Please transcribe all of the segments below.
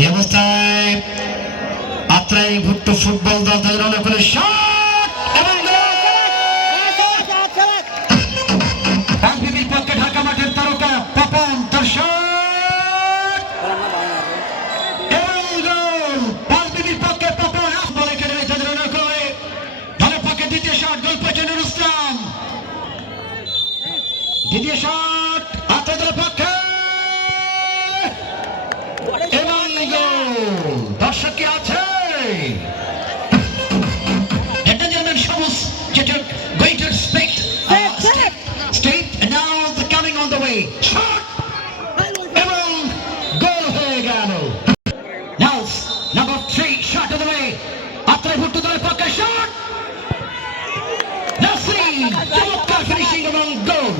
এই অবস্থায় আত্রাই ভুট্টো ফুটবল দল তাদের অনেক করে শট এবং পাঁচবিবির পক্ষে ঢাকা মাঠের তারকা পাপন তার শট এবং গোল। পাঁচবিবির পক্ষে পাপন বলে কেটে তাদের অনেক করে দলের পক্ষে দ্বিতীয় শট গোল পেয়েছেন নুরুল ইসলাম। দ্বিতীয় শট আত্রাই পক্ষে এবং গোল। দর্শক কি আছে একটা জার্মান সবুজ যেটা going to expect state and now the coming on the way shot এবং গোল হয়ে গেল। Now number 3 shot of the way Atrai Bhutto দলের পক্ষে শট নাসরিন চমৎকার ফিনিশিং এবং গোল।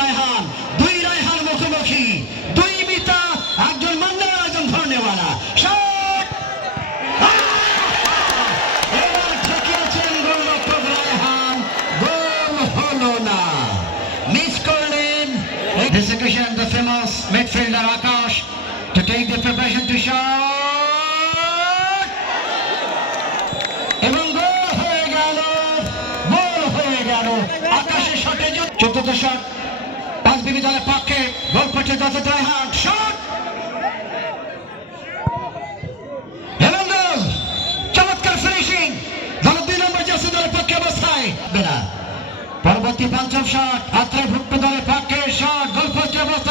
রায়হান দুই রায়হান মুখোমুখি দুই মিতা একজন মান্না একজন ধরনেওয়ালা শট এবার ঠেকিয়েছেন গোলরক্ষক রায়হান গোল হলো না মিস করলেন। This occasion the famous midfielder Akash to take the preparation to shot এবং গোল হয়ে গেল আকাশের শটে চতুর্থ শট পাঁচবিবি দলের পক্ষে গোল করছে দশরথ রায়হান শট এবং গোল। চমৎকার ফিনিশিং দলের 2 নম্বর জার্সি দলের পক্ষে অবস্থায় পরবর্তী পঞ্চম শট আত্রাই ভুট্টো দলের পক্ষে শট গোল পোস্টে অবস্থায়